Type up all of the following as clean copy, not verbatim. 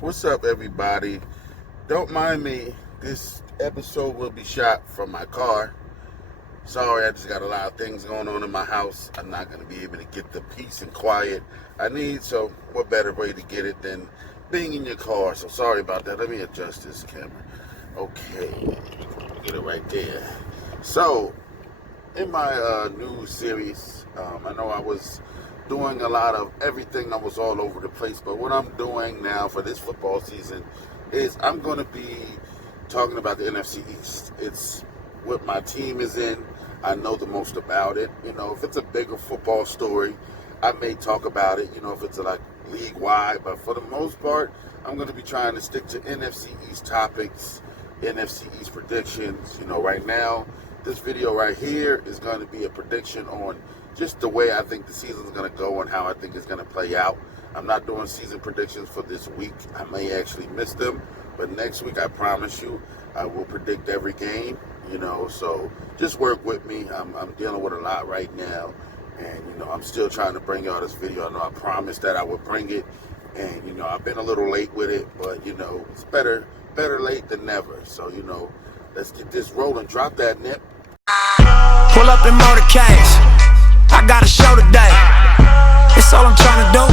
What's up, everybody? Don't mind me. This episode will be shot from my car. Sorry, I just got a lot of things going on in my house. I'm not going to be able to get the peace and quiet I need. So, what better way to get it than being in your car? So, sorry about that. Let me adjust this camera. Okay, get it right there. So, in my new series, I know I was doing a lot of everything. I was all over the place, but what I'm doing now for this football season is I'm going to be talking about the NFC East. It's what my team is in. I know the most about it. You know, if it's a bigger football story, I may talk about it. You know, if it's like league wide, but for the most part, I'm going to be trying to stick to NFC East topics, NFC East predictions. You know, right now, this video right here is going to be a prediction on just the way I think the season is going to go and how I think it's going to play out. I'm not doing season predictions for this week. I may actually miss them, but next week, I promise you, I will predict every game. You know, so just work with me. I'm dealing with a lot right now, and you know, I'm still trying to bring y'all this video. I know I promised that I would bring it, and you know, I've been a little late with it, but you know, it's better late than never. So you know, let's get this rolling. Drop that, Nip. Pull up in motorcades. I got a show today. It's all I'm trying to do.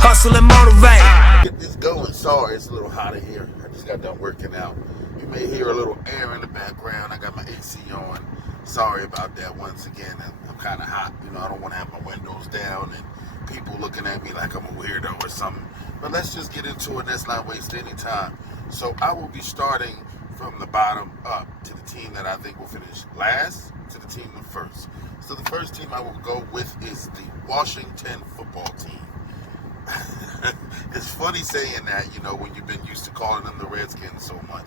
Hustle and motivate. Get this going. Sorry, it's a little hot in here. I just got done working out. You may hear a little air in the background. I got my AC on. Sorry about that once again. I'm kind of hot. You know, I don't want to have my windows down and people looking at me like I'm a weirdo or something. But let's just get into it. Let's not waste any time. So I will be starting from the bottom up to the team that I think will finish last to the team with first. So the first team I will go with is the Washington football team. It's funny saying that, you know, when you've been used to calling them the Redskins so much.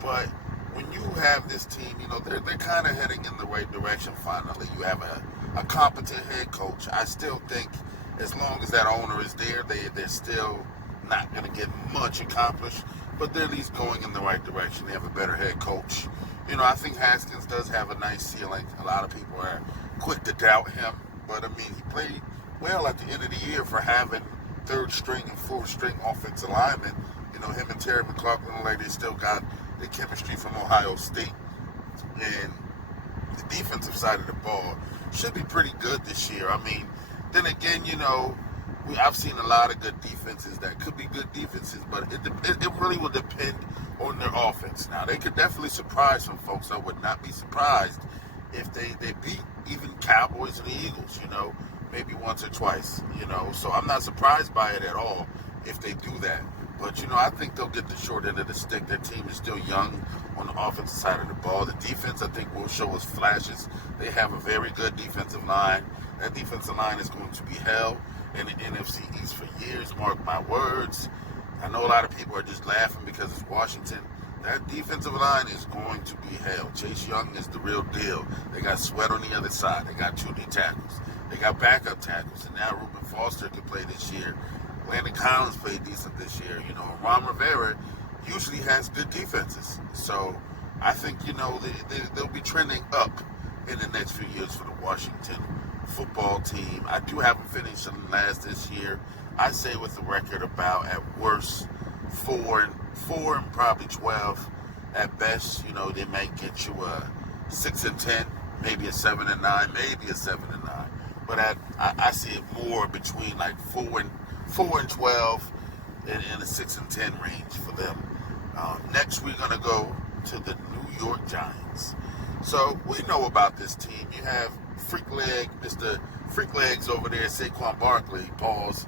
But when you have this team, you know, they're kind of heading in the right direction finally. You have a competent head coach. I still think as long as that owner is there, they're still not going to get much accomplished. But they're at least going in the right direction. They have a better head coach. You know, I think Haskins does have a nice ceiling. A lot of people are quick to doubt him. But, I mean, he played well at the end of the year for having third string and fourth string offensive linemen. You know, him and Terry McLaughlin, like they still got the chemistry from Ohio State. And the defensive side of the ball should be pretty good this year. I mean, then again, you know, I've seen a lot of good defenses that could be good defenses, but it really will depend on their offense. Now, they could definitely surprise some folks. I would not be surprised if they beat even Cowboys and the Eagles, you know, maybe once or twice, you know. So I'm not surprised by it at all if they do that. But, you know, I think they'll get the short end of the stick. Their team is still young on the offensive side of the ball. The defense, I think, will show us flashes. They have a very good defensive line. That defensive line is going to be held in the NFC East for years, mark my words. I know a lot of people are just laughing because it's Washington. That defensive line is going to be held. Chase Young is the real deal. They got Sweat on the other side. They got 2D tackles. They got backup tackles. And now Reuben Foster can play this year. Landon Collins played decent this year. You know, Ron Rivera usually has good defenses. So I think, you know, they'll be trending up in the next few years for the Washington football team. I do have them finishing last this year. I say with the record about at worst 4 and probably 12 at best. You know, they might get you a 6-10, maybe a 7-9, maybe a 7-9. But I see it more between like 4 and 12 and a 6-10 range for them. Next, we're gonna go to the New York Giants. So we know about this team. You have Freak Leg, Mr. Freak Legs over there, Saquon Barkley, pause.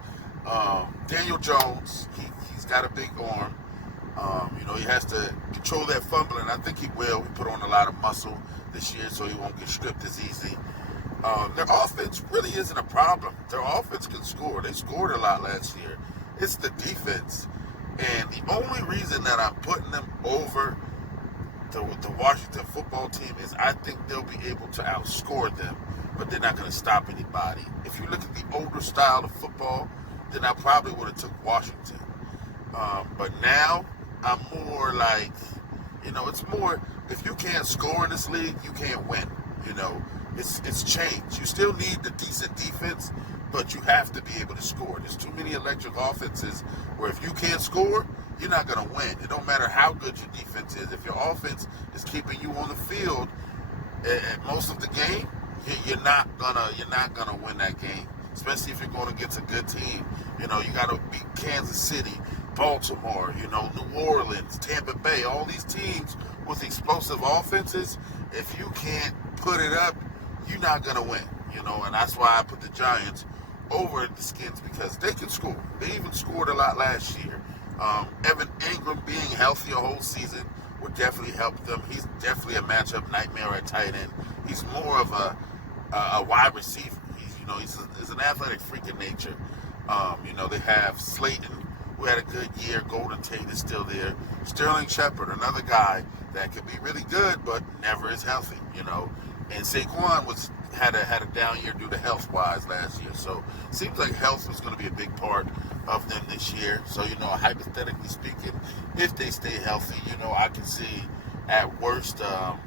Daniel Jones, he's got a big arm. You know, he has to control that fumbling. I think he will. He put on a lot of muscle this year, so he won't get stripped as easy. Their offense really isn't a problem. Their offense can score. They scored a lot last year. It's the defense. And the only reason that I'm putting them over the Washington football team is I think they'll be able to outscore them, but they're not going to stop anybody. If you look at the older style of football, then I probably would have took Washington. But now I'm more like, you know, it's more, if you can't score in this league, you can't win. You know, it's changed. You still need the decent defense, but you have to be able to score. There's too many electric offenses where if you can't score, you're not going to win. It don't matter how good your defense is. If your offense is keeping you on the field at most of the game, you're not gonna win that game. Especially if you're going against a good team. You know, you got to beat Kansas City, Baltimore, you know, New Orleans, Tampa Bay, all these teams with explosive offenses. If you can't put it up, you're not going to win, you know, and that's why I put the Giants over the Skins because they can score. They even scored a lot last year. Evan Ingram being healthy a whole season would definitely help them. He's definitely a matchup nightmare at tight end. He's more of a wide receiver. He's an athletic freak in nature. You know, they have Slayton, who had a good year. Golden Tate is still there. Sterling Shepard, another guy that could be really good, but never is healthy, you know. And Saquon had a down year due to health-wise last year. So it seems like health was going to be a big part of them this year. So, you know, hypothetically speaking, if they stay healthy, you know, I can see at worst a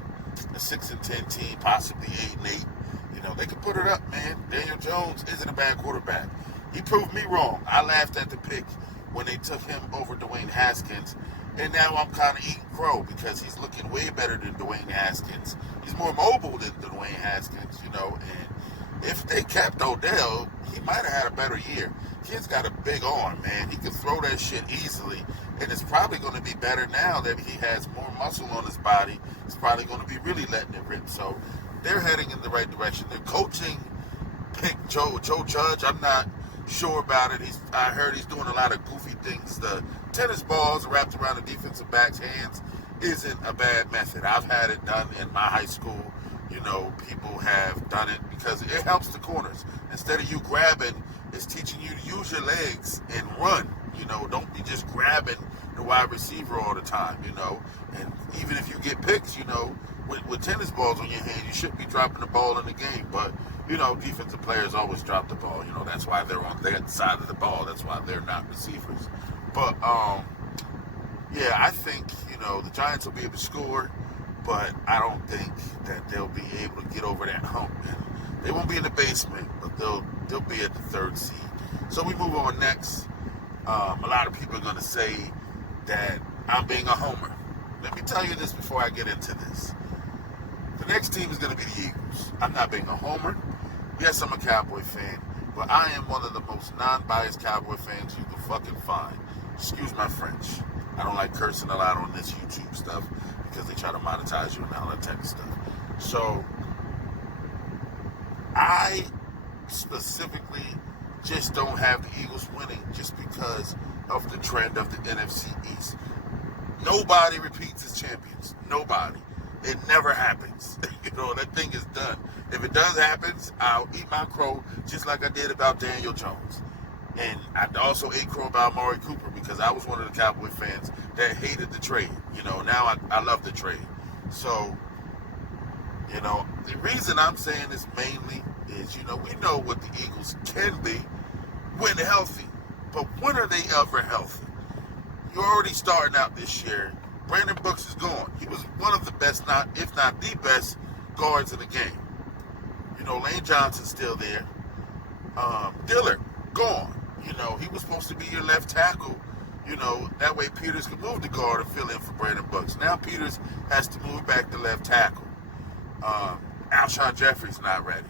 6-10 team, possibly 8-8. You know, they can put it up, man. Daniel Jones isn't a bad quarterback. He proved me wrong. I laughed at the pick when they took him over Dwayne Haskins, and now I'm kind of eating crow because he's looking way better than Dwayne Haskins. He's more mobile than Dwayne Haskins, you know, and if they kept Odell, he might have had a better year. Kid's got a big arm, man. He can throw that shit easily, and it's probably going to be better now that he has more muscle on his body. It's probably going to be really letting it rip, so they're heading in the right direction. They're coaching pick Joe Judge. I'm not sure about it. I heard he's doing a lot of goofy things. The tennis balls wrapped around the defensive back's hands isn't a bad method. I've had it done in my high school. You know, people have done it because it helps the corners. Instead of you grabbing, it's teaching you to use your legs and run. You know, don't be just grabbing the wide receiver all the time, you know. And even if you get picks, you know, with tennis balls on your hand, you shouldn't be dropping the ball in the game. But, you know, defensive players always drop the ball. You know, that's why they're on their side of the ball. That's why they're not receivers. But, yeah, I think, you know, the Giants will be able to score, but I don't think that they'll be able to get over that hump. And they won't be in the basement, but they'll be at the third seed. So we move on next. A lot of people are going to say that I'm being a homer. Let me tell you this before I get into this. The next team is going to be the Eagles. I'm not being a homer. Yes, I'm a Cowboy fan, but I am one of the most non-biased Cowboy fans you can fucking find. Excuse my French. I don't like cursing a lot on this YouTube stuff because they try to monetize you and all that type of stuff. So, I specifically just don't have the Eagles winning just because of the trend of the NFC East. Nobody repeats as champions. Nobody. It never happens. You know, that thing is done. If it does happen, I'll eat my crow just like I did about Daniel Jones. And I also ate crow about Amari Cooper because I was one of the Cowboy fans that hated the trade. You know, now I love the trade. So, you know, the reason I'm saying this mainly is, you know, we know what the Eagles can be when healthy. But when are they ever healthy? You're already starting out this year. Brandon Brooks is gone. He was one of the best, if not the best, guards in the game. You know, Lane Johnson's still there. Dillard, gone. You know, he was supposed to be your left tackle. You know, that way Peters could move the guard and fill in for Brandon Brooks. Now Peters has to move back to left tackle. Alshon Jeffrey's not ready.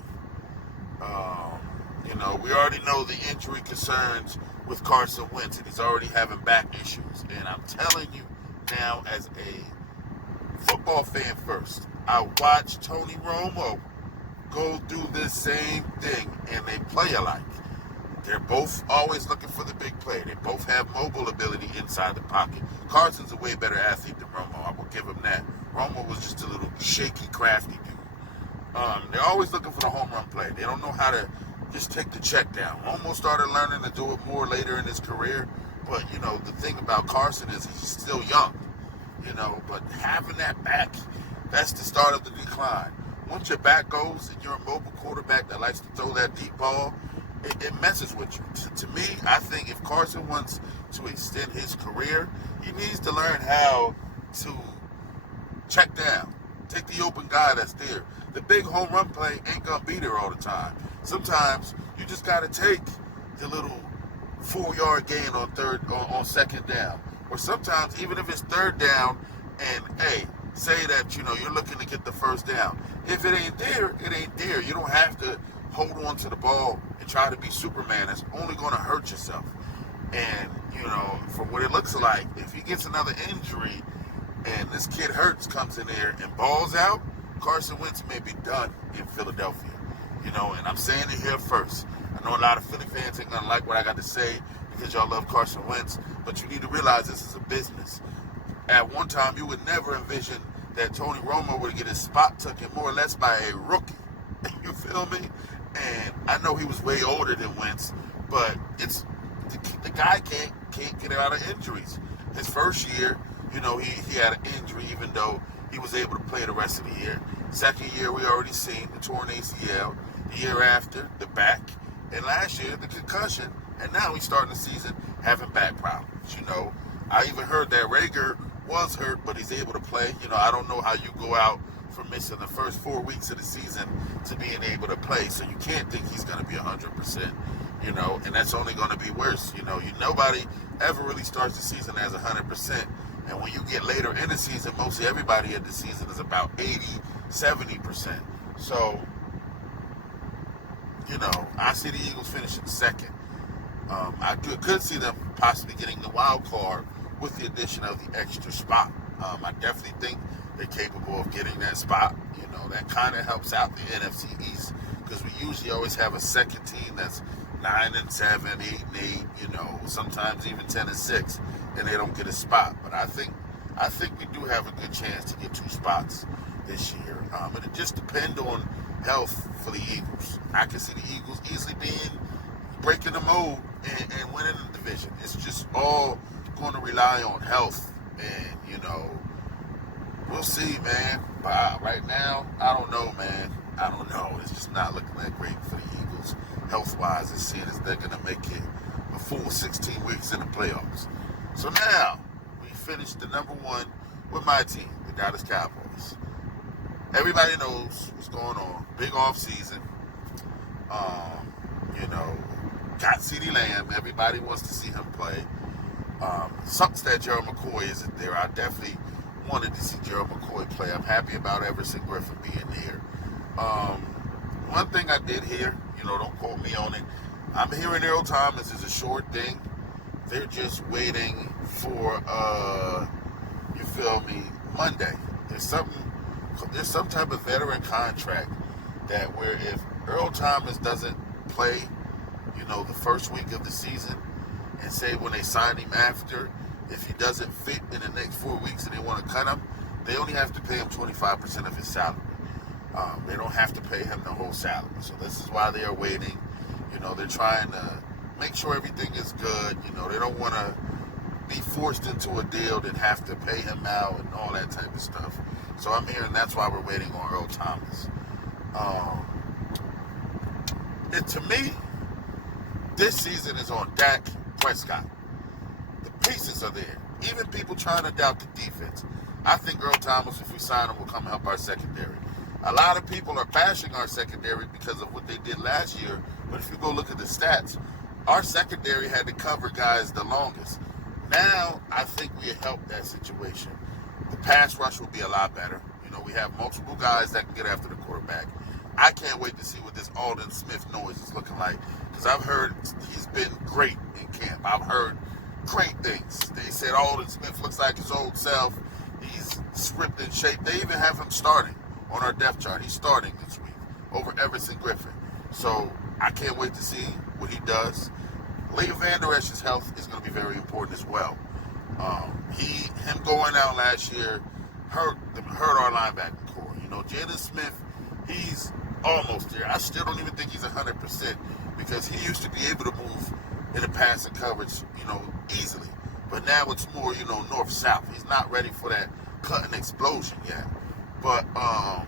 You know, we already know the injury concerns with Carson Wentz, and he's already having back issues. And I'm telling you now, as a football fan first, I watched Tony Romo go do this same thing, and they play alike. They're both always looking for the big play. They both have mobile ability inside the pocket. Carson's a way better athlete than Romo. I will give him that. Romo was just a little shaky, crafty dude. They're always looking for the home run play. They don't know how to just take the check down. Romo started learning to do it more later in his career. But, you know, the thing about Carson is he's still young. You know, but having that back, that's the start of the decline. Once your back goes and you're a mobile quarterback that likes to throw that deep ball, it messes with you. To me, I think if Carson wants to extend his career, he needs to learn how to check down. Take the open guy that's there. the big home run play ain't gonna be there all the time. Sometimes you just gotta take the little 4-yard gain on second down. Or sometimes even if it's third down and hey, say that you're looking to get the first down. If it ain't there, it ain't there. You don't have to hold on to the ball and try to be Superman. It's only gonna hurt yourself. And from what it looks like, if he gets another injury and this kid Hurts comes in there and balls out, Carson Wentz may be done in Philadelphia. And I'm saying it here first. I know a lot of Philly fans ain't gonna like what I got to say because y'all love Carson Wentz, but you need to realize this is a business. At one time, you would never envision that Tony Romo would get his spot taken more or less by a rookie. You feel me? And I know he was way older than Wentz, but it's the guy can't get out of injuries. His first year, he had an injury, even though he was able to play the rest of the year. Second year, we already seen the torn ACL. The year after, the back. And last year, the concussion. And now he's starting the season having back problems. I even heard that Rager was hurt, but he's able to play. I don't know how you go out from missing the first 4 weeks of the season to being able to play. So you can't think he's going to be 100%. And that's only going to be worse. Nobody ever really starts the season as 100%. And when you get later in the season, mostly everybody at the season is about 80, 70%. So, I see the Eagles finishing second. I could see them possibly getting the wild card with the addition of the extra spot. I definitely think they're capable of getting that spot. That kind of helps out the NFC East because we usually always have a second team that's 9-7, 8-8, sometimes even 10-6, and they don't get a spot. But I think we do have a good chance to get 2 spots this year. And it just depends on health for the Eagles. I can see the Eagles easily breaking the mold and winning the division. It's just all going to rely on health, and we'll see, man. But right now, I don't know, man. I don't know. It's just not looking that great for the Eagles health-wise, and seeing as they're going to make it a full 16 weeks in the playoffs. So now, we finished the number 1 with my team, the Dallas Cowboys. Everybody knows what's going on. Big off season. Got CeeDee Lamb. Everybody wants to see him play. Sucks that Gerald McCoy isn't there. I definitely wanted to see Gerald McCoy play. I'm happy about Everson Griffin being here. One thing I did hear, don't quote me on it. I'm hearing Earl Thomas is a short thing. They're just waiting for, Monday. There's some type of veteran contract that where if Earl Thomas doesn't play, the first week of the season, and say when they sign him after, if he doesn't fit in the next 4 weeks and they want to cut him, they only have to pay him 25% of his salary. They don't have to pay him the whole salary. So this is why they are waiting. They're trying to make sure everything is good. They don't want to be forced into a deal that have to pay him out and all that type of stuff. So I'm hearing that's why we're waiting on Earl Thomas. To me, this season is on Dak Prescott. The pieces are there. Even people trying to doubt the defense. I think Earl Thomas, if we sign him, will come help our secondary. A lot of people are bashing our secondary because of what they did last year. But if you go look at the stats, our secondary had to cover guys the longest. Now, I think we helped that situation. The pass rush will be a lot better. We have multiple guys that can get after the quarterback. I can't wait to see what this Aldon Smith noise is looking like because I've heard he's been great in camp. I've heard great things. They said Aldon Smith looks like his old self. He's script in shape. They even have him starting on our depth chart. He's starting this week over Everson Griffin. So I can't wait to see what he does. Leighton Vander Esch's health is going to be very important as well. Him going out last year hurt our linebacking core. Jalen Smith, he's almost there. I still don't even think he's 100% because he used to be able to move in the passing coverage, easily. But now it's more, north-south. He's not ready for that cutting explosion yet. But I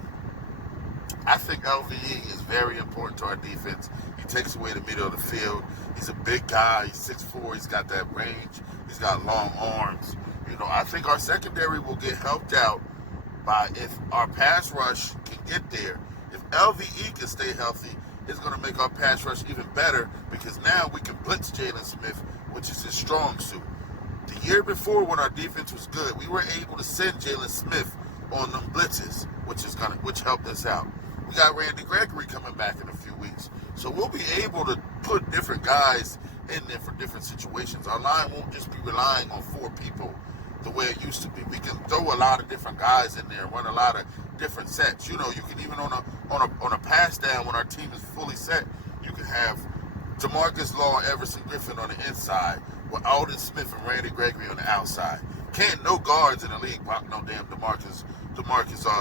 think LVE is very important to our defense. He takes away the middle of the field. He's a big guy. He's 6'4". He's got that range. He's got long arms. I think our secondary will get helped out by if our pass rush can get there. If LVE can stay healthy, it's going to make our pass rush even better because now we can blitz Jalen Smith, which is his strong suit. The year before, when our defense was good, we were able to send Jalen Smith on them blitzes, which helped us out. We got Randy Gregory coming back in a few weeks, so we'll be able to put different guys in there for different situations. Our line won't just be relying on 4 people the way it used to be. We can throw a lot of different guys in there, run a lot of different sets. You can even on a pass down when our team is fully set, you can have DeMarcus Law and Everson Griffin on the inside with Alden Smith and Randy Gregory on the outside. Can't no guards in the league block no damn DeMarcus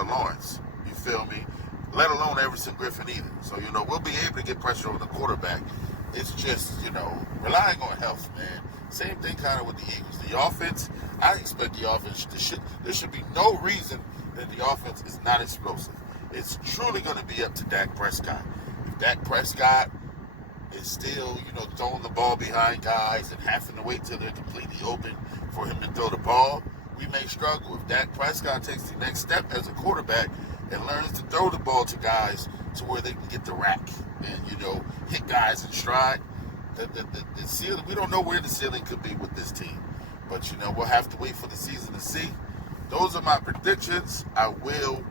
Lawrence. You feel me? Let alone Everson Griffin either. So, we'll be able to get pressure on the quarterback. It's just, relying on health, man. Same thing kind of with the Eagles. The offense, I expect the offense, there should be no reason that the offense is not explosive. It's truly going to be up to Dak Prescott. If Dak Prescott is still, throwing the ball behind guys and having to wait till they're completely open for him to throw the ball, we may struggle. If Dak Prescott takes the next step as a quarterback and learns to throw the ball to guys to where they can get the rack and, hit guys in stride, the ceiling, we don't know where the ceiling could be with this team. But, we'll have to wait for the season to see. Those are my predictions. I will